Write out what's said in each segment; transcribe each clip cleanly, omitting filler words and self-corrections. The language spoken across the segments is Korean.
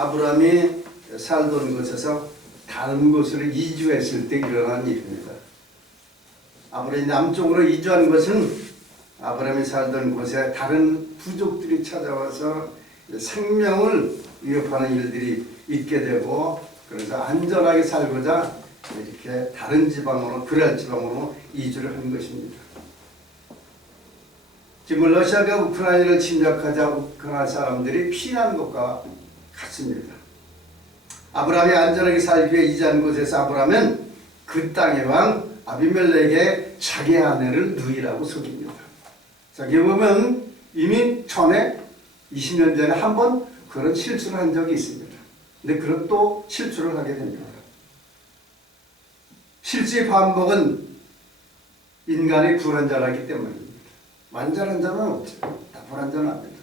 아브라함이 살던 곳에서 다른 곳으로 이주했을 때 일어난 일입니다. 아브라함이 남쪽으로 이주한 것은 아브라함이 살던 곳에 다른 부족들이 찾아와서 생명을 위협하는 일들이 있게 되고, 그래서 안전하게 살고자 이렇게 다른 지방으로, 그랄 지방으로 이주를 한 것입니다. 지금 러시아가 우크라이나를 침략하자 우크라이나 사람들이 피난 곳과 같습니다. 아브라함이 안전하게 살기 위해 이주한 곳에서 아브라함은 그 땅의 왕 아비멜렉에게 자기 아내를 누이라고 속입니다. 자, 여기 보면 이미 전에 20년 전에 한 번 그런 실수를 한 적이 있습니다. 근데 그런 또 실수를 하게 됩니다. 실수의 반복은 인간의 불완전하기 때문입니다. 완전한 자는 없죠. 다 불완전합니다.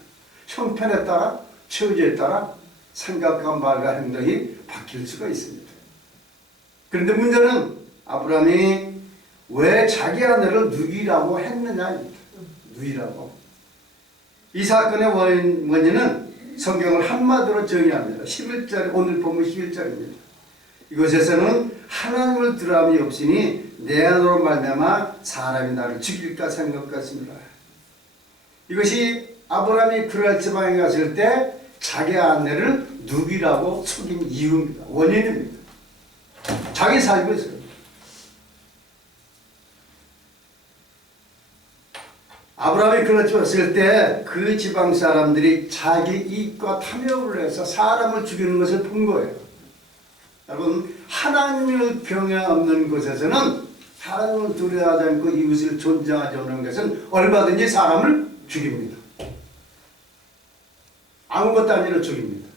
형편에 따라, 처지에 따라 생각과 말과 행동이 바뀔 수가 있습니다. 그런데 문제는 아브라함이 왜 자기 아내를 누이라고 했느냐입니다. 누이라고. 이 사건의 원인은 성경을 한마디로 정의합니다. 11절, 오늘 본문 11절입니다. 이곳에서는 하나님을 들어함이 없으니 내 안으로 말미암아 사람이 나를 죽일까 생각했습니다. 이것이 아브라함이 그랄 지방에 갔을 때 자기 아내를 누이라고 속인 이유입니다. 원인입니다. 자기 살고 있어요. 아브라함이 그랄 지방에 왔을 때 그 지방 사람들이 자기 이익과 탐욕을 해서 사람을 죽이는 것을 본 거예요. 여러분, 하나님을 경외 없는 곳에서는 하나님을 두려워하지 않고 이웃을 존중하지 않는 것은 얼마든지 사람을 죽입니다. 아무것도 아니라 죽입니다.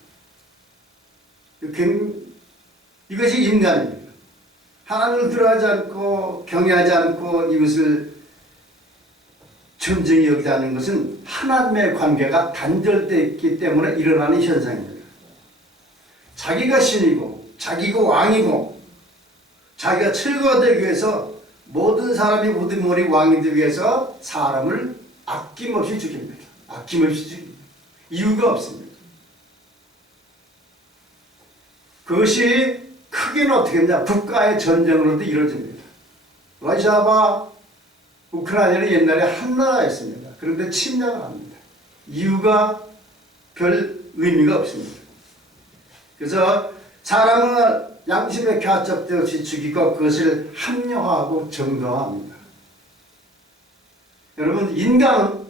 이것이 인간입니다. 하나님을 두려워하지 않고 경외하지 않고 이웃을 존중히 여기지 않는 것은 하나님의 관계가 단절되어 있기 때문에 일어나는 현상입니다. 자기가 신이고 자기가 왕이고 자기가 최고가 되기 위해서 모든 사람이 우두머리 왕이 되기 위해서 사람을 아낌없이 죽입니다. 아낌없이 죽입니다. 이유가 없습니다. 그것이 크게는 어떻게 했냐? 국가의 전쟁으로도 이루어집니다. 러시아와 우크라이나는 옛날에 한 나라였습니다. 그런데 침략을 합니다. 이유가 별 의미가 없습니다. 그래서 사람을 양심에 가첩되어 없이 죽이고 그것을 합리화하고 정당화합니다. 여러분, 인간은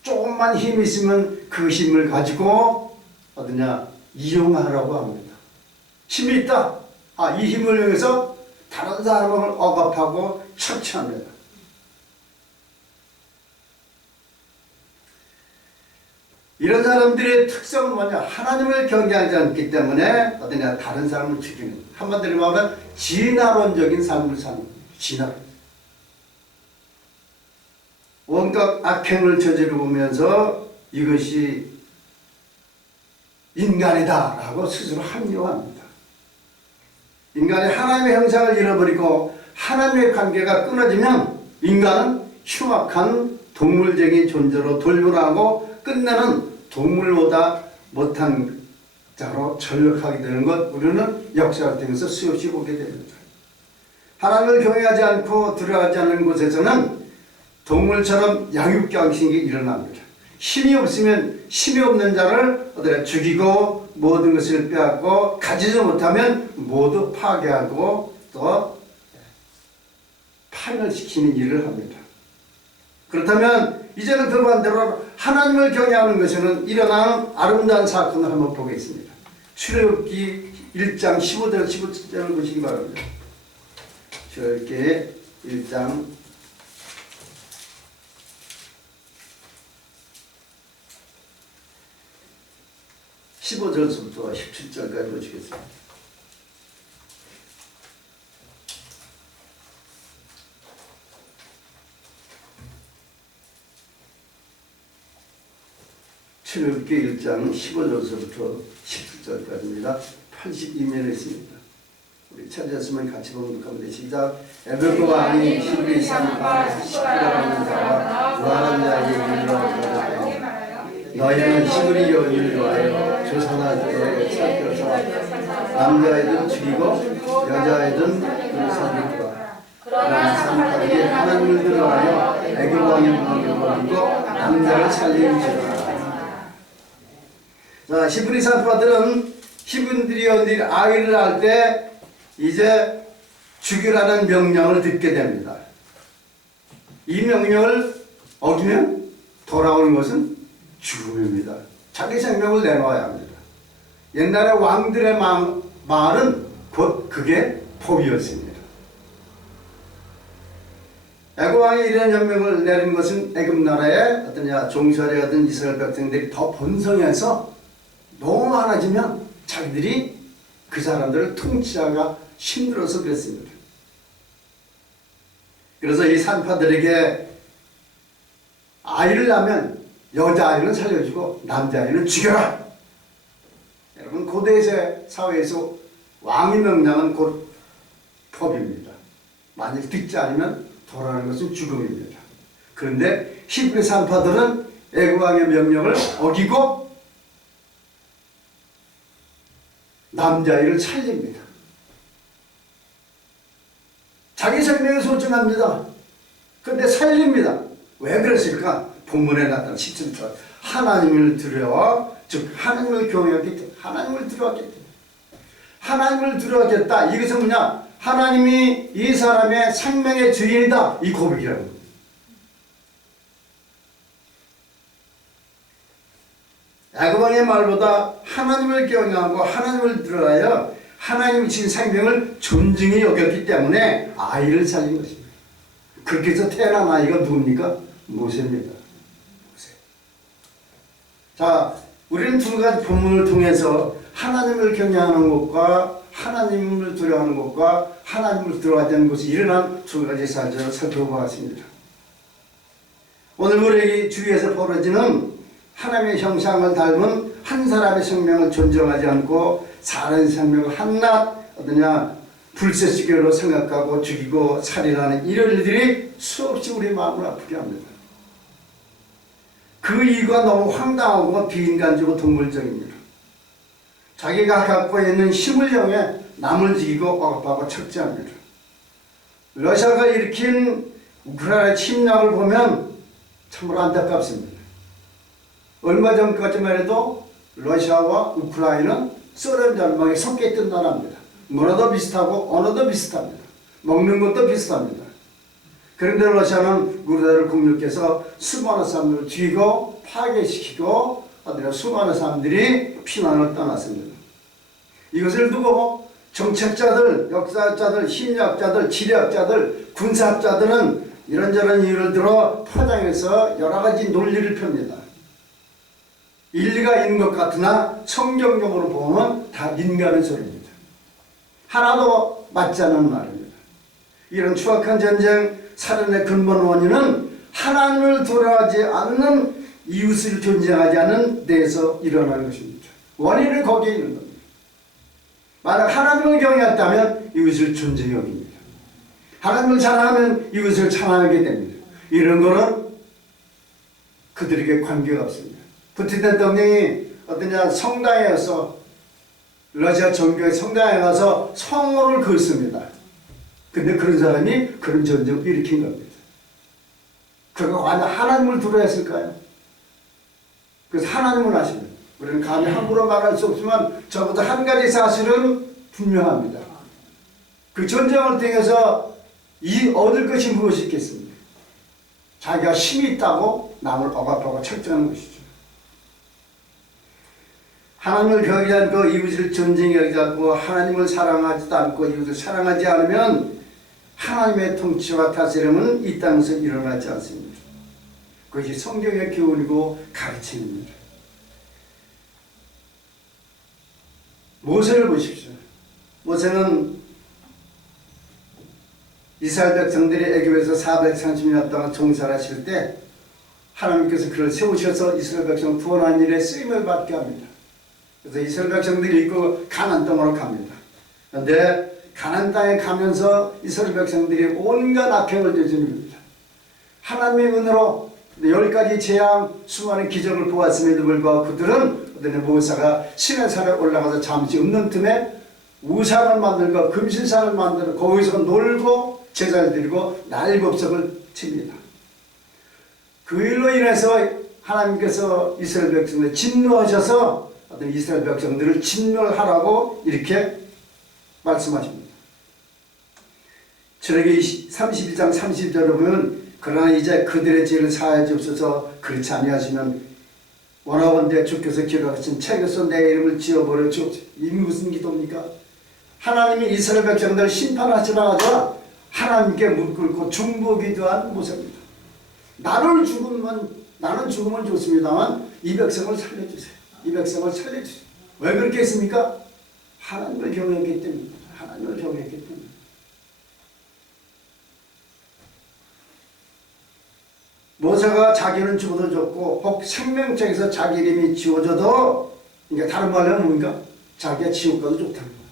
조금만 힘이 있으면 그 힘을 가지고 어디냐 이용하라고 합니다. 힘이 있다. 이 힘을 이용해서 다른 사람을 억압하고 착취합니다. 이런 사람들의 특성은 뭐냐? 하나님을 경외하지 않기 때문에 어디냐 다른 사람을 죽이는, 한마디로 말하면 진화론적인 삶을 사는 거예요. 진화. 온갖 악행을 저지르면서 이것이 인간이다라고 스스로 합리화합니다. 인간이 하나님의 형상을 잃어버리고 하나님의 관계가 끊어지면 인간은 흉악한 동물적인 존재로 돌변하고 끝내는 동물보다 못한 자로 전락하게 되는 것, 우리는 역사를 통해서 수없이 보게 됩니다. 하나님을 경외하지 않고 들어가지 않는 곳에서는 동물처럼 양육강식이 일어납니다. 힘이 없으면 힘이 없는 자를 죽이고 모든 것을 빼앗고 가지지 못하면 모두 파괴하고 또 파멸시키는 일을 합니다. 그렇다면 이제는 그 반대로 하나님을 경외하는 것에는 일어나는 아름다운 사건을 한번 보겠습니다. 출애굽기 1장 15절 17절을 보시기 바랍니다. 출애굽기 1장 15절부터 17절까지 보시겠습니다. 출애굽기 1장 15절부터 17절까지입니다. 82면에 있습니다. 우리 찾았으면 같이 봉독합니다. 시작. 에베그 왕이 히브리 산파 시키라는 자와 무한한 자에게 이르러 너희는 히브리 여인을 위하여 조선할 때 살펴서 남자애든 죽이고 여자애든 살릴 거야. 그러나 산파들이 하나님을 들어하여 애굽 왕의 명령을 버리고 남자를 살리는지라. 자, 히브리 산파들은 히브리인들이 아이를 낳을 때 이제 죽이라는 명령을 듣게 됩니다. 이 명령을 어기면 돌아오는 것은 죽음입니다. 자기 생명을 내놓아야 합니다. 옛날에 왕들의 말은 곧 그게 법이었습니다. 애굽 왕이 이런 명령을 내린 것은 애굽 나라의 어떤 종살이하던 이스라엘 백성들이 더 번성해서 너무 많아지면 자기들이 그 사람들을 통치하기가 힘들어서 그랬습니다. 그래서 이 산파들에게 아이를 낳으면 여자아이는 살려주고 남자아이는 죽여라. 여러분, 고대 사회에서 왕의 명령은 곧 법입니다. 만약 듣지 않으면 돌아가는 것은 죽음입니다. 그런데 히브리 산파들은 애굽 왕의 명령을 어기고 남자아이를 살립니다. 자기 생명이 소중합니다. 그런데 살립니다. 왜 그랬을까? 본문에 나타난 17절 하나님을 두려워, 즉 하나님을 경외하기 때문에, 하나님을 두려워하기 때문에, 하나님을 두려워하겠다. 이것은 뭐냐? 하나님이 이 사람의 생명의 주인이다. 이 고백이라는 겁니다. 야고보의 말보다 하나님을 경외하고 하나님을 두려워하여 하나님이 주신 생명을 존중히 여겼기 때문에 아이를 살린 것입니다. 그렇게 해서 태어난 아이가 누굽니까? 모세입니다. 모세. 자, 우리는 두 가지 본문을 통해서 하나님을 경외하는 것과 하나님을 두려워하는 것과 하나님을 두려워하지 않는 것이 일어난 두 가지 사실을 살펴보았습니다. 오늘 우리 주위에서 벌어지는 하나님의 형상을 닮은 한 사람의 생명을 존중하지 않고 사는 생명을 한낱 불세시계로 생각하고 죽이고 살인하는 이런 일들이 수없이 우리 마음을 아프게 합니다. 그 이유가 너무 황당하고 비인간적이고 동물적입니다. 자기가 갖고 있는 힘을 이용해 남을 죽이고 억압하고 착취합니다. 러시아가 일으킨 우크라이나 침략을 보면 참으로 안타깝습니다. 얼마 전까지만 해도 러시아와 우크라이나는 소련 전망에 섞여있던 나라입니다. 문화도 비슷하고 언어도 비슷합니다. 먹는 것도 비슷합니다. 그런데 러시아는 우리나라를 공격해서 수많은 사람들을 죽이고 파괴시키고 수많은 사람들이 피난을 떠났습니다. 이것을 두고 정책자들, 역사학자들, 심리학자들, 지리학자들, 군사학자들은 이런저런 이유를 들어 포장해서 여러 가지 논리를 펴니다. 일리가 있는 것 같으나 성경적으로 보면 다 민감한 소리입니다. 하나도 맞지 않는 말입니다. 이런 추악한 전쟁, 살인의 근본 원인은 하나님을 돌아가지 않는 이웃을 존중하지 않는 데에서 일어나는 것입니다. 원인은 거기에 있는 겁니다. 만약 하나님을 경외했다면 이웃을 존중히 여깁니다. 하나님을 사랑하면 이웃을 사랑하게 됩니다. 이런 거는 그들에게 관계가 없습니다. 푸틴 대통령이 성당에 가서 러시아 종교의 성당에 가서 성호를 긋습니다. 근데 그런 사람이 그런 전쟁을 일으킨 겁니다. 그가 과연 하나님을 두려워했을까요? 그래서 하나님을 아십니다. 우리는 감히 함부로 말할 수 없지만 적어도 한 가지 사실은 분명합니다. 그 전쟁을 통해서 얻을 것이 무엇이 있겠습니까? 자기가 힘이 있다고 남을 억압하고 착취하는 것이죠. 하나님을 경외하지 않고 이웃을 존중히 여기지 않고 하나님을 사랑하지도 않고 이웃을 사랑하지 않으면 하나님의 통치와 다스림은 이 땅에서 일어나지 않습니다. 그것이 성경의 교훈이고 가르침입니다. 모세를 보십시오. 모세는 이스라엘 백성들이 애굽에서 430년 동안 종살하실 때 하나님께서 그를 세우셔서 이스라엘 백성을 구원한 일에 쓰임을 받게 합니다. 그래서 이스라엘 백성들이 이끌고 가나안 땅으로 갑니다. 그런데 가나안 땅에 가면서 이스라엘 백성들이 온갖 악행을 저지릅니다. 하나님의 은혜로 10가지 재앙, 수많은 기적을 보았음에도 불구하고 그들은 어떤 모사가 시내산에 올라가서 잠시 없는 틈에 우상을 만들고 금신상을 만들고 거기서 놀고 제사를 드리고 날법석을 칩니다. 그 일로 인해서 하나님께서 이스라엘 백성을 진노하셔서 어떤 이스라엘 백성들을 진멸하라고 이렇게 말씀하십니다. 출애굽기 31장 30절에 보면 그러나 이제 그들의 죄를 사하여 주옵소서 그렇지 아니하시면 원하건대 주께서 기록하신 책에서 내 이름을 지어버려 주옵소서. 이게 무슨 기도입니까? 하나님이 이스라엘 백성들을 심판하시라 하자 하나님께 무릎 꿇고 중보기도한 모세입니다. 나는 죽으면 좋습니다만 이 백성을 살려주세요. 이 백성을 살려주세요. 왜 그렇게 했습니까? 하나님을 경외했기 때문입니다. 하나님을 경외했기 때문에. 모세가 자기는 죽어도 좋고 혹 생명책에서 자기 이름이 지워져도, 그러니까 다른 말로 하면 뭡니까? 자기가 지옥 가도 좋다는 거예요.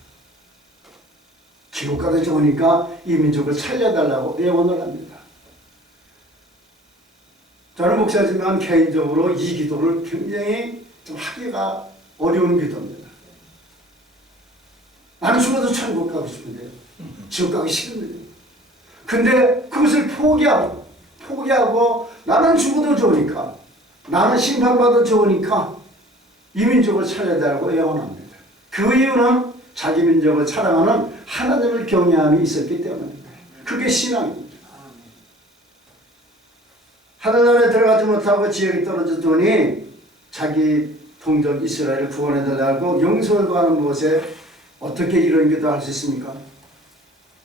지옥 가도 좋으니까 이 민족을 살려달라고 애원을 합니다. 저는 목사지만 개인적으로 이 기도를 굉장히 좀 하기가 어려운 기도입니다. 나는 죽어도 천국 가고 싶은데요. 지옥 가기 싫은데요. 근데 그것을 포기하고 나는 죽어도 좋으니까, 나는 심판받아도 좋으니까 이 민족을 살려달라고 애원합니다. 그 이유는 자기 민족을 사랑하는 하나님을 경외함이 있었기 때문입니다. 그게 신앙입니다. 하늘나라에 들어가지 못하고 지역이 떨어졌더니 자기 동족 이스라엘을 구원해달라고 영성을 구하는 곳에 어떻게 이런 기도할 수 있습니까?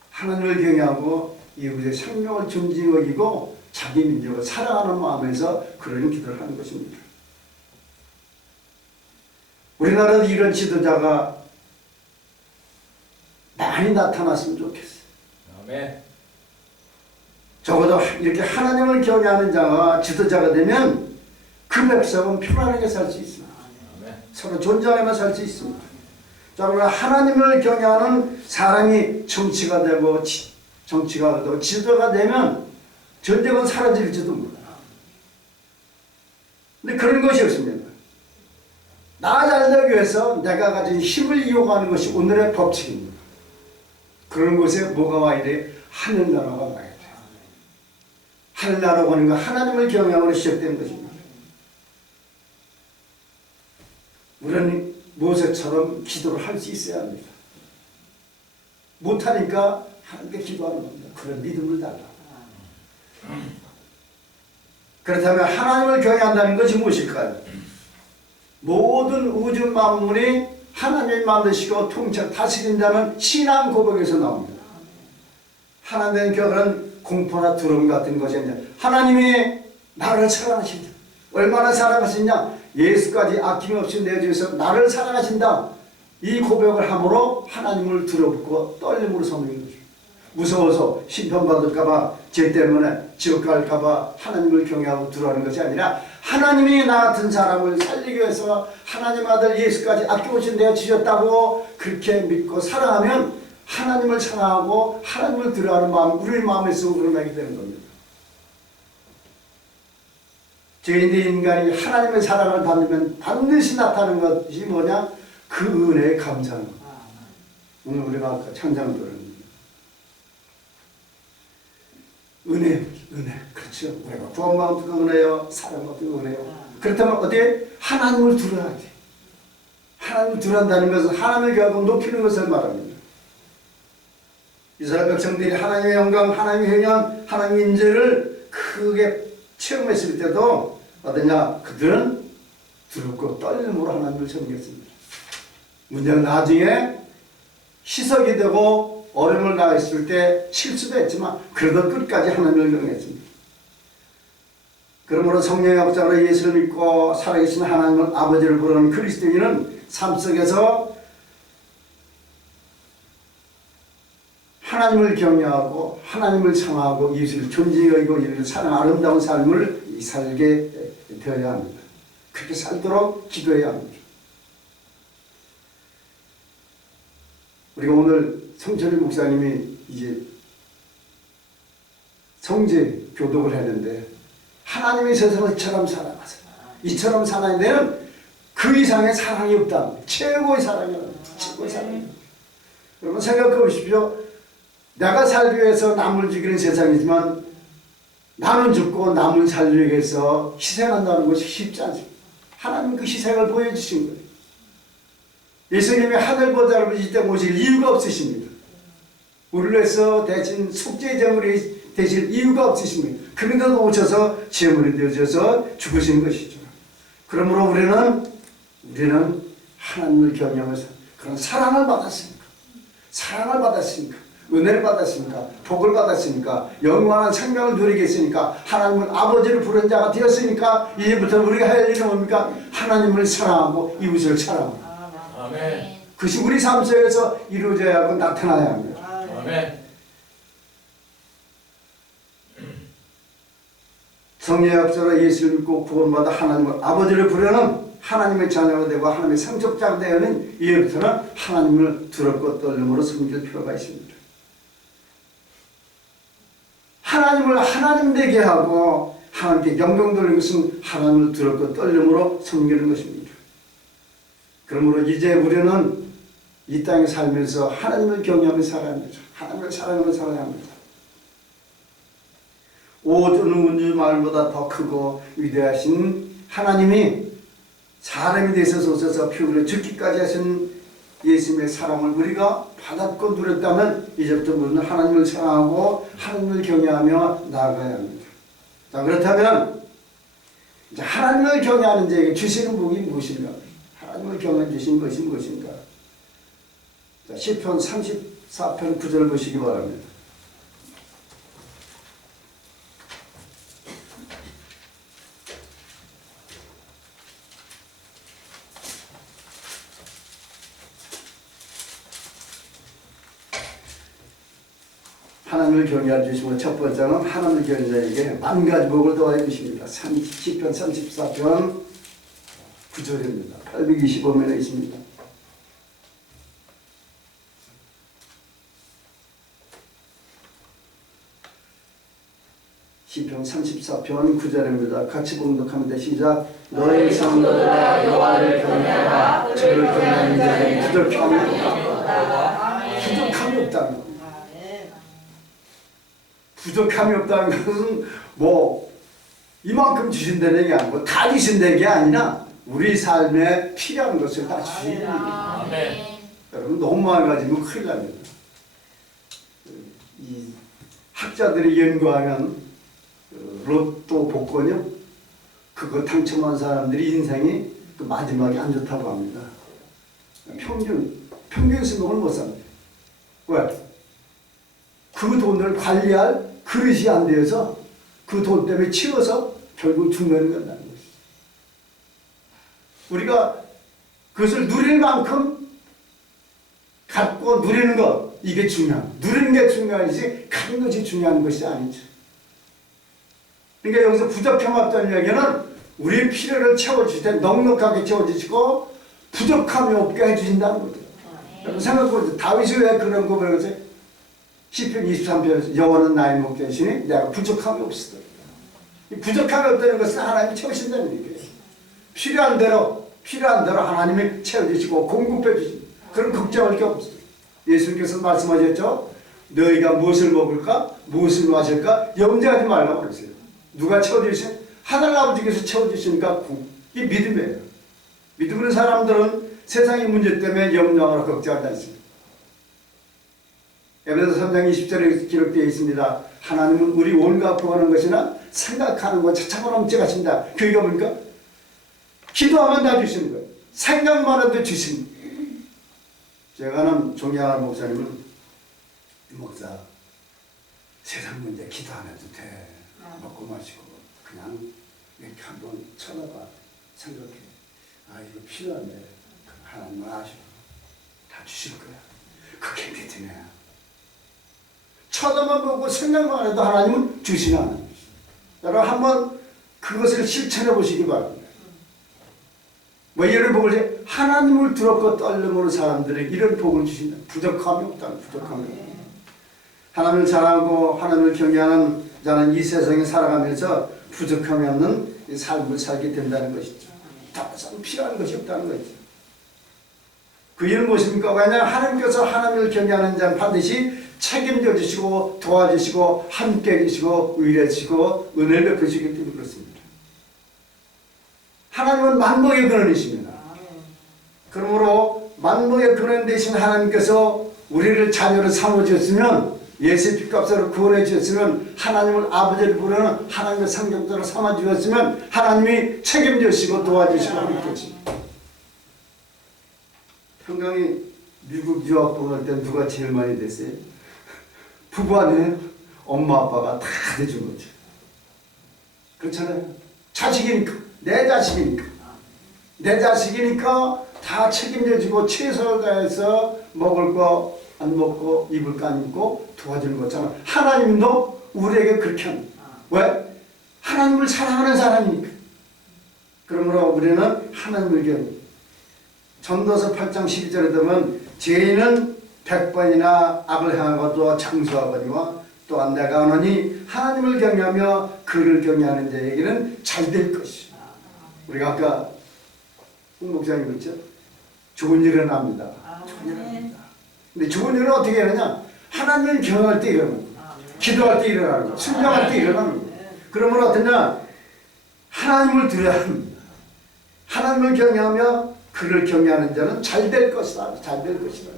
하나님을 경외하고 이웃의 생명을 존중히 여기고 자기 민족을 사랑하는 마음에서 그런 기도를 하는 것입니다. 우리나라도 이런 지도자가 많이 나타났으면 좋겠어요. 아멘. 적어도 이렇게 하나님을 경외하는 자가 지도자가 되면 그 백성은 편안하게 살 수 있습니다. 아멘. 서로 존중하며 살 수 있습니다. 자, 그러나 하나님을 경외하는 사람이 정치가 되고 지도가 되면 전쟁은 사라질지도 몰라요. 근데 그런 것이 없습니다. 나 잘되기 위해서 내가 가진 힘을 이용하는 것이 오늘의 법칙입니다. 그런 곳에 뭐가 와야 돼? 하늘나라가 와야 돼. 하늘나라가 오는 건 하나님을 경외함으로 시작되는 것입니다. 우리는 모세처럼 기도를 할 수 있어야 합니다. 못하니까 하나님께 기도하는 겁니다. 그런 믿음을 달라. 그렇다면 하나님을 경외한다는 것이 무엇일까요? 모든 우주 만물이 하나님이 만드시고 통치 다스린다는 신앙 고백에서 나옵니다. 하나님의 격은 공포나 두려움 같은 것이 아니라 하나님이 나를 사랑하신다. 얼마나 사랑하시냐? 예수까지 아낌없이 내주셔서 나를 사랑하신다. 이 고백을 함으로 하나님을 두렵고 떨림으로 섬기는 거죠. 무서워서 심판받을까봐, 죄 때문에 지옥 갈까봐 하나님을 경외하고 두려워하는 것이 아니라 하나님이 나 같은 사람을 살리기 위해서 하나님 아들 예수까지 아낌없이 내어주셨다고 그렇게 믿고 사랑하면 하나님을 사랑하고 하나님을 두려워하는 마음, 우리 마음에서 우러나게 되는 겁니다. 죄인된 인간이 하나님의 사랑을 받으면 반드시 나타나는 것이 뭐냐? 그 은혜에 감사하는 것. 오늘 우리가 아까 찬양을 들었는데 은혜. 그렇죠. 우리가 구원받은 그 은혜요, 사랑받은 그 은혜요. 그렇다면 어디에? 하나님을 두려워야 돼. 하나님을 두려워한다는 것은 하나님을 경외하고 높이는 것을 말합니다. 이스라엘 백성들이 하나님의 영광, 하나님의 행연, 하나님의 인재를 크게 체험했을 때도 어떠냐? 그들은 두렵고 떨림으로 하나님을 섬겼습니다. 문제는 나중에 희석이 되고 어려움을 당했을 때 실수도 했지만 그래도 끝까지 하나님을 경외했습니다. 그러므로 성령의 역사로 예수를 믿고 살아계신 하나님을 아버지를 부르는 그리스도인은 삶 속에서 하나님을 경외하고 하나님을 사랑하고 예수를 존중히 여기고 이를 사랑 아름다운 삶을 살게 되어야 합니다. 그렇게 살도록 기도해야 합니다. 우리가 오늘 성철일 목사님이 이제 성제 교독을 했는데 하나님이 세상을 이처럼 사랑하세요. 이처럼 사랑하는 데는 그 그 이상의 사랑이 없다. 최고의 사랑이야. 최고의 사랑이야. 여러분 생각해 보십시오. 내가 살기 위해서 남을 죽이는 세상이지만 나는 죽고 남을 살리기 위해서 희생한다는 것이 쉽지 않습니다. 하나님은 그 희생을 보여주신 거예요. 예수님이 하늘보좌로 이 땅에 오실 이유가 없으십니다. 우리를 위해서 대신 속죄제물이 되실 이유가 없으십니다. 그런데도 오셔서 제물이 되어져서 죽으신 것이죠. 그러므로 우리는 하나님을 경외하면서 그런 사랑을 받았습니까? 사랑을 받았습니까? 은혜를 받았습니까? 복을 받았습니까? 영원한 생명을 누리겠으니까 하나님은 아버지를 부른 자가 되었으니까 이제부터 우리가 할 일은 뭡니까? 하나님을 사랑하고 이웃을 사랑하고 아멘. 그것이 우리 삶 속에서 이루어져야 하고 나타나야 합니다. 아멘. 성령역사로 예수를 믿고 구원받아 하나님을 아버지를 부르는 하나님의 자녀가 되고 하나님의 상속자가 되는 이제부터는 하나님을 두렵고 떨림으로 섬길 필요가 있습니다. 하나님을 하나님 되게 하고 하나님께 영광 돌리는 것은 하나님을 두렵고 떨림으로 섬기는 것입니다. 그러므로 이제 우리는 이 땅에 살면서 하나님을 경외하며 살아야 합니다. 하나님을 사랑하며 살아야 합니다. 오존 우주 말보다 더 크고 위대하신 하나님이 사람이 되셔서 오셔서 피 흘려 죽기까지 하신 예수님의 사랑을 우리가 받았고 누렸다면 이제부터 우리는 하나님을 사랑하고 하나님을 경외하며 나아가야 합니다. 자, 그렇다면 이제 하나님을 경외하는 자에게 주시는 복이 무엇인가? 하나님을 경외해 주신 것이 무엇인가? 자, 시편 34편 9절 보시기 바랍니다. 하나님을 경외해 주시고 첫 번째는 하나님을 경외하는 자에게 만 가지 복을 더해 주십니다. 시편 34편 9절입니다. 825면에 있습니다. 시편 34편 9절입니다. 같이 봉독합니다. 시작. 너의 성도들아 여호와를 경외하라. 저를 경외하는 자에게 부족함이 없다. 부족함이 없다는 겁니다. 부족함이 없다는 것은 뭐 이만큼 주신다는 얘기 아니고 다 주신다는 게 아니라 우리 삶에 필요한 것을 다 주시는 얘기입니다. 아멘. 여러분 너무 많이 가지면 큰일 납니다. 이 학자들이 연구하면 로또 복권이요. 그거 당첨한 사람들이 인생이 그 마지막에 안 좋다고 합니다. 평균 수명을 못 삽니다. 왜? 그 돈을 관리할 그릇이 안 되어서 그 돈 때문에 치워서 결국 죽는 건다는 것이죠. 우리가 그것을 누릴 만큼 갖고 누리는 것, 이게 중요한, 누리는 게 중요하지 갖는 것이 중요한 것이 아니죠. 그러니까 여기서 부족함 없다는 얘기는 우리의 필요를 채워주실 때 넉넉하게 채워주시고 부족함이 없게 해주신다는 거죠. 여러분 생각해보세요. 다윗이 왜 그런 거 배우세요? 시편 23편에서 여호와는 나의 목자시니 내가 부족함이 없으다. 부족함이 없다는 것은 하나님이 채우신다는 얘기예요. 필요한 대로 하나님이 채워주시고 공급해 주십니다. 그런 걱정할 게 없어요. 예수님께서 말씀하셨죠. 너희가 무엇을 먹을까? 무엇을 마실까? 염려하지 말라고 그랬어요. 누가 채워주세요? 하늘 아버지께서 채워주시니까 이 믿음이에요. 믿음의 사람들은 세상의 문제 때문에 염려하거나 걱정하지 않습니다. 에베소 3장 20절에 기록되어 있습니다. 하나님은 우리 온갖 구하는 것이나 생각하는 것 자체가 넘쳐가신다. 그게 뭡니까? 기도하면 다 주시는 거예요. 생각만 해도 주십니다. 제가 아는 종양한 목사님은 목사 세상 문제 기도 안 해도 돼. 먹고 마시고 그냥 이렇게 한번 쳐다봐 생각해. 아 이거 필요한데 하나님은 아시고 다 주실 거야. 그게 믿음이야. 쳐다만 보고 생각만 해도 하나님은 주시는 하나님. 여러분 한번 그것을 실천해 보시기 바랍니다. 뭐 이런 복을 하나님을 두렵고 떨림으로 사람들에게 이런 복을 주신다. 부족함이 없다. 부족함이 없다. 하나님을 사랑하고 하나님을 경외하는 자는 이 세상에 살아가면서 부족함이 없는 삶을 살게 된다는 것이죠. 더 이상 필요한 것이 없다는 거죠. 그 이유는 무엇입니까? 왜냐하면 하나님께서 하나님을 경외하는 자는 반드시 책임져 주시고 도와주시고 함께 해주시고 의뢰해 주시고 은혜를 베푸시기 때문에 그렇습니다. 하나님은 만복의 근원이십니다. 그러므로 만복의 근원 되신 하나님께서 우리를 자녀로 삼아주셨으면 예수의 피값으로 구원해 주셨으면 하나님을 아버지를 부르는 하나님의 상속자로 삼아주셨으면 하나님이 책임져 주시고 도와주시고 함께 해주십니다. 평강이 미국 유학 보낼 때 누가 제일 많이 됐어요? 부부 안에 엄마 아빠가 다 해준 거죠. 그렇잖아요. 자식이니까 내 자식이니까 다 책임져주고 최선을 다해서 먹을 거 안 먹고 입을 거 안 입고 도와주는 거잖아. 하나님도 우리에게 그렇게 합니다. 왜? 하나님을 사랑하는 사람이니까. 그러므로 우리는 하나님을 경외. 전도서 8장 12절에 보면 죄인은 100번이나 악을 행하고도 장수하거니와 또한 내가 하노니 하나님을 경외하며 그를 경외하는 자에게는 잘 될 것이다. 우리가 아까 홍 목사님 그랬죠? 좋은 일은 합니다. 좋은 일은 합니다. 근데 좋은 일은 어떻게 하느냐? 하나님을 경외할 때 일어나는 거예요. 기도할 때 일어나는 거예요. 순종할 때 일어나는 거예요. 그러면 어떠냐? 하나님을 들어야 합니다. 하나님을 경외하며 그를 경외하는 자는 잘 될 것이다. 잘 될 것이다.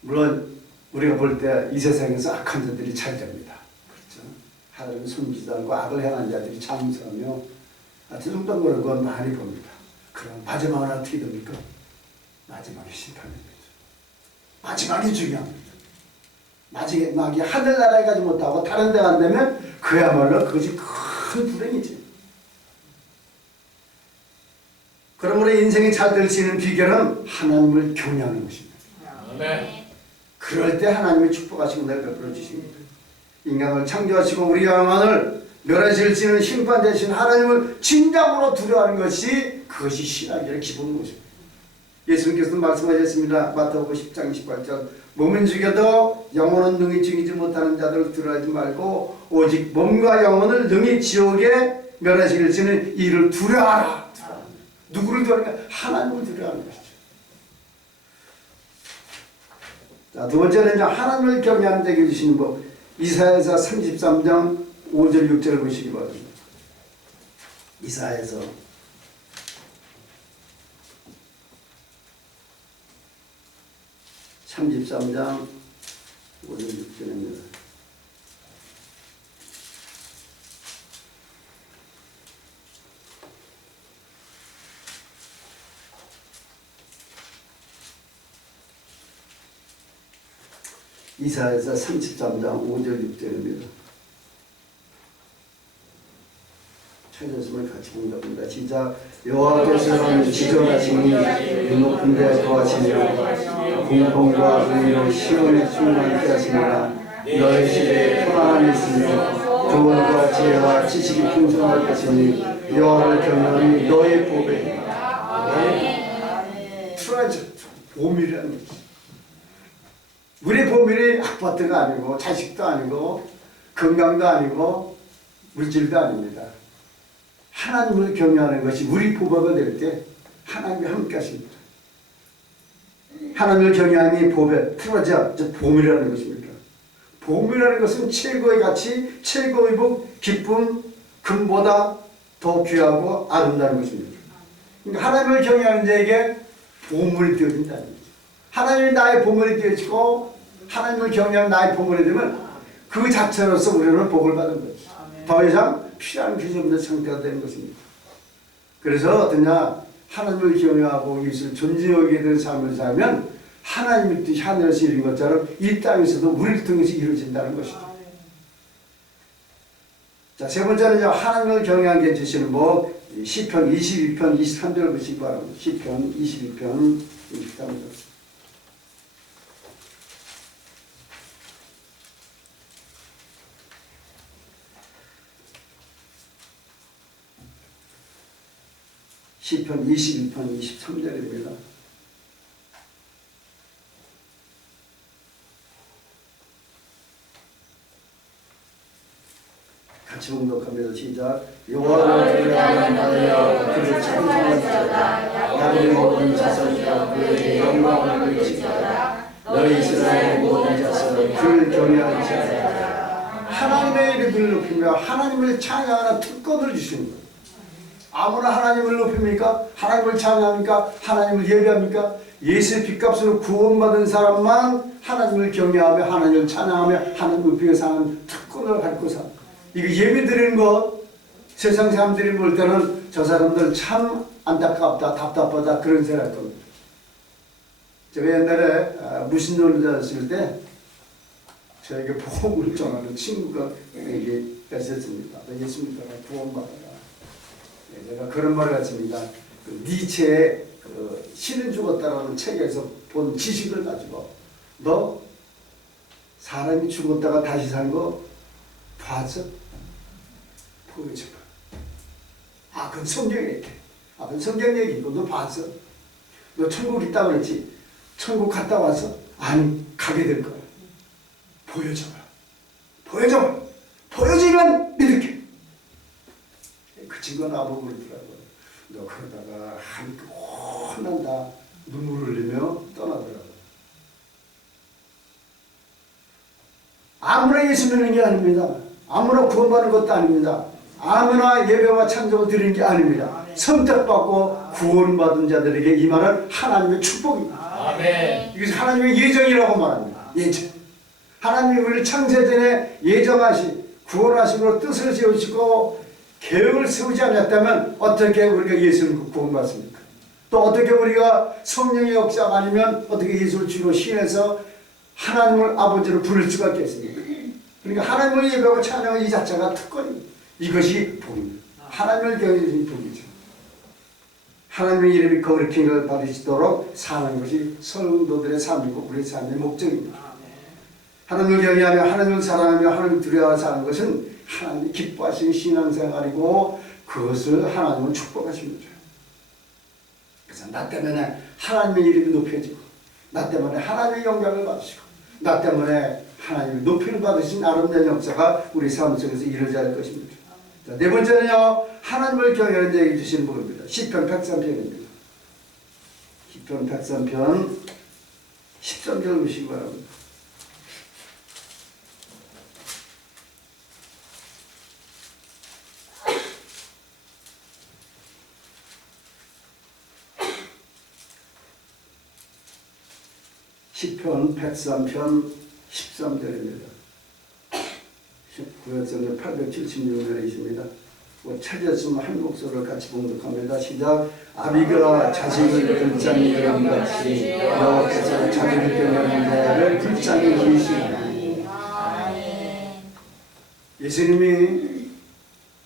물론 우리가 볼 때 이 세상에서 악한 자들이 잘 됩니다. 그렇죠? 하나님을 숨기지도 않고 악을 행한 자들이 장수하며 들썩거리는 건 많이 봅니다. 그럼 마지막은 어떻게 됩니까? 마지막이 심판입니다. 마지막이 중요합니다. 마지막이 하늘나라에 가지 못하고 다른 데 간다면 그야말로 그것이 큰 불행이지. 그러므로 인생이 잘 될 수 있는 비결은 하나님을 경외하는 것입니다. 아멘. 그럴 때 하나님이 축복하시고 날 베풀어 주십니다. 인간을 창조하시고 우리 영혼을 멸하실 수 있는 심판 대신 하나님을 진정으로 두려워하는 것이 그것이 신앙의 기본 모습입니다. 예수님께서 말씀하셨습니다. 마태복음 10장 28절 몸은 죽여도 영혼은 능히 죽이지 못하는 자들을 두려워하지 말고 오직 몸과 영혼을 능히 지옥에 멸하실 수 있는 이를 두려워하라. 누구를 두려워하는가? 하나님을 두려워하는 것이죠. 자, 두 번째는 하나님을 경외하는 자에게 주시는 법. 이사야서 33장 5절 6절을 보시기 바랍니다. 이사야서 33장 5절 6절입니다. 이사야서 33장 5절 6절입니다. 찾았으면 같이 공부합니다. 시작. 여호와께서는 지존하시니 높은 데 거하시며 공평과 의로 시온의 충만케 하시니라. 너희 집에 평안이 있으며 교훈과 지혜와 지식이 풍성할 것이니 여호와를 경외하니 너희 보배이다. 보물이라는 것이. 우리 보물이 아파트가 아니고 자식도 아니고 건강도 아니고 물질도 아닙니다. 하나님을 경외하는 것이 우리 보배가 될 때 하나님이 함께 하십니다. 하나님을 경외하니 보배, 틀어져 보물이라는 것입니다. 보물이라는 것은 최고의 가치, 최고의 복, 기쁨, 금보다 더 귀하고 아름다운 것입니다. 그러니까 하나님을 경외하는 자에게 보물이 되어진다는 거죠. 하나님이 나의 보물이 되어지고 하나님을 경외하는 나의 보물이 되면 그 자체로서 우리는 복을 받은 거죠. 더 이상 필요한 것이 없는 상태가 되는 것입니다. 그래서 어떠냐? 하나님을 경외하고 예수를 존중하게 되는 삶을 살면 하나님의 뜻이 하늘에서 이룬 것처럼 이 땅에서도 우리를 통해서 이루어진다는 것이죠. 자, 세 번째는 하나님을 경외하게 해주시는 법. 시편 22편 23절을 보시기 바랍니다. 시편 22편 23절. 시편 22편 23절입니다. 같이 같이 봉독합니다. 시작. 여호와를 두려워하여 그를 찬송할지어다. 야곱의 모든 자손이여 그에게 영광을 돌리시리라. 너희 이스라엘 모든 자손 그를 경외할지어다. 하나님의 이름을 높이며 하나님을 찬양하는 특권을 주시는 거예요. 아무나 하나님을 높입니까? 하나님을 찬양합니까? 하나님을 예배합니까? 예수의 빚값으로 구원받은 사람만 하나님을 경외하며 하나님을 찬양하며 하나님 높이며 사는 특권을 갖고 삽니다. 이거 예배 드리는 거 세상 사람들이 볼 때는 저 사람들 참 안타깝다 답답하다 그런 생각할 겁니다. 제가 옛날에 무신론자였을 때 저에게 복음을 전하는 친구가 에게 뵀었습니다. 예수님과 구원받아라. 제가 그런 말을 했습니다. 니체의 신은 죽었다라는 책에서 본 지식을 가지고 너 사람이 죽었다가 다시 산 거 봤어? 보여줘봐. 아, 그건 성경 얘기. 아, 그건 성경 얘기고 너 봤어? 너 천국 있다고 그랬지? 천국 갔다 와서? 아니, 가게 될 거야. 보여줘봐. 보여줘봐. 보여주면 믿을게. 그 친구가 나보고 그러더라고요. 너 그러다가 혼난다. 눈물을 흘리며 떠나더라고요. 아무나 예수 믿는 게 아닙니다. 아무나 구원받는 것도 아닙니다. 아무나 예배와 찬송을 드리는 게 아닙니다. 선택받고 구원받은 자들에게 임하는 하나님의 축복입니다. 아멘. 이것이 하나님의 예정이라고 말합니다. 예정. 하나님이 우리를 창세전에 예정하시 구원하심으로 뜻을 세우시고 계획을 세우지 않았다면 어떻게 우리가 예수를 구원받습니까? 또 어떻게 우리가 성령의 역사가 아니면 어떻게 예수를 주로 신해서 하나님을 아버지로 부를 수가 있겠습니까? 그러니까 하나님을 예배하고 찬양하는 이 자체가 특권입니다. 이것이 복입니다. 하나님을 경외하는 복이죠. 하나님의 이름이 거룩히 받으시도록 사는 것이 성도들의 삶이고 우리의 삶의 목적입니다. 하나님을 경외하며 하나님을 사랑하며 하나님을 두려워하며 사는 것은 하나님이 기뻐하시는 신앙생활이고 그것을 하나님은 축복하시는 거죠. 그래서 나 때문에 하나님의 이름이 높여지고 나 때문에 하나님의 영광을 받으시고 나 때문에 하나님의 높이를 받으신 아름다운 역사가 우리 삶 속에서 이루어져야 할 것입니다. 자, 네 번째는요. 하나님을 경외하는 자에게 주신 복입니다. 시편 103편입니다. 시편 103편 13절 보시기 바랍니다. 시편 103편 13절입니다. 구약성경 876년에 있습니다. 찾았으면 한 목소리를 같이 봉독합니다. 시작. 아비가 자식을 불쌍히 여긴 같이 여호와께서 자기를 경외하는 자를 불쌍히 여기시나니. 예수님이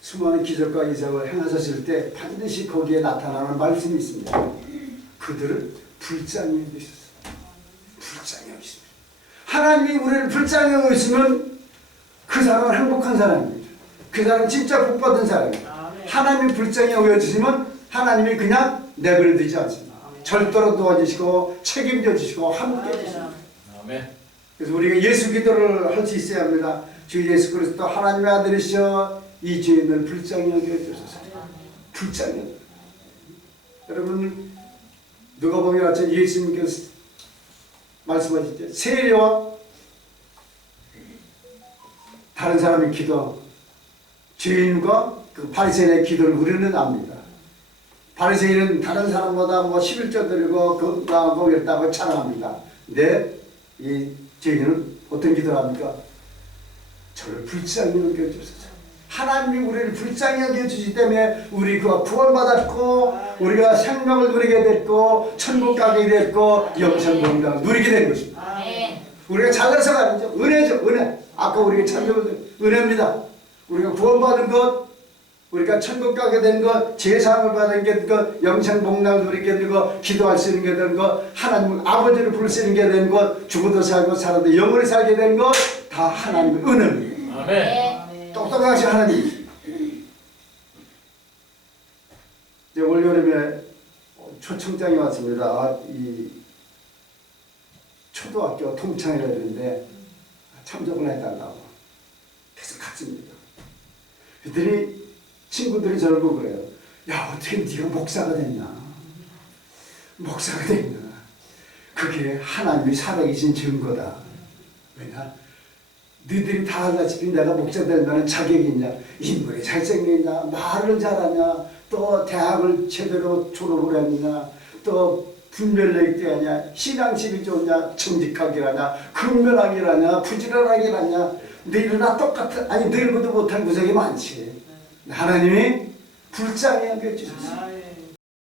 수많은 기적과 이적을 행하셨을 때 반드시 거기에 나타나는 말씀이 있습니다. 그들을 불쌍히 여기셨어요. 불쌍히 여기십니다. 하나님이 우리를 불쌍히 여기고 있으면 그 사람은 행복한 사람입니다. 그 사람은 진짜 복받은 사람입니다. 하나님이 불쌍히 여겨주시면 하나님이 그냥 내버려 두지 않습니다. 절대로 도와주시고 책임져 주시고 함께 해주십니다. 그래서 우리가 예수 기도를 할 수 있어야 합니다. 주 예수 그리스도 하나님의 아들이시여 이 죄인을 불쌍히 여겨주소서. 불쌍히 여겨. 여러분 누가 보면 예수님께서 말씀하시죠. 세례와 다른 사람의 기도, 죄인과 그 바리새인의 기도를 우리는 압니다. 바리새인은 다른 사람보다 11조 드리고 건강하고 이랬다고 찬양합니다. 근데 이 죄인은 어떤 기도를 합니까? 저를 불쌍히 여겨주소서. 하나님이 우리를 불쌍히 여겨주시기 때문에 우리 그와 구원받았고 우리가 생명을 누리게 됐고 천국 가게 됐고 영생공당을 누리게 된 것입니다. 우리가 잘나서가 아니죠. 은혜죠. 은혜. 아까 우리가 찬송을 은혜입니다. 우리가 구원받은 것, 우리가 천국 가게 된 것, 제사함을 받은 게 것, 영생복락을 누리게 된 것, 기도할 수 있는 게 된 것, 하나님을 아버지를 부를 수 있는 게 된 것, 죽어도 살고 살아도 영원히 살게 된 것, 다 하나님의 은혜입니다. 아멘. 똑똑하신 하나님. 이제 올여름에 초청장이 왔습니다. 이 초등학교 통창이라 했는데 참석을 해달라고. 그래서 갔습니다. 그랬더니 친구들이 저를 보고 그래요. 야, 어떻게 네가 목사가 됐냐? 목사가 됐냐? 그게 하나님이 살아계신 증거다. 왜냐? 너희들이 다 알다시피 내가 목사 될 만한 자격이 있냐? 인물이 잘생겼냐? 말을 잘하냐? 또 대학을 제대로 졸업을 했느냐? 또 분별력이 뛰어냐? 신앙심이 좋냐? 정직하기라냐? 근면하기라냐? 부지런하기라냐? 너희들이나 똑같은, 아니 너희보다 못한 구석이 많지. 하나님이 불쌍히 여겨주셨어.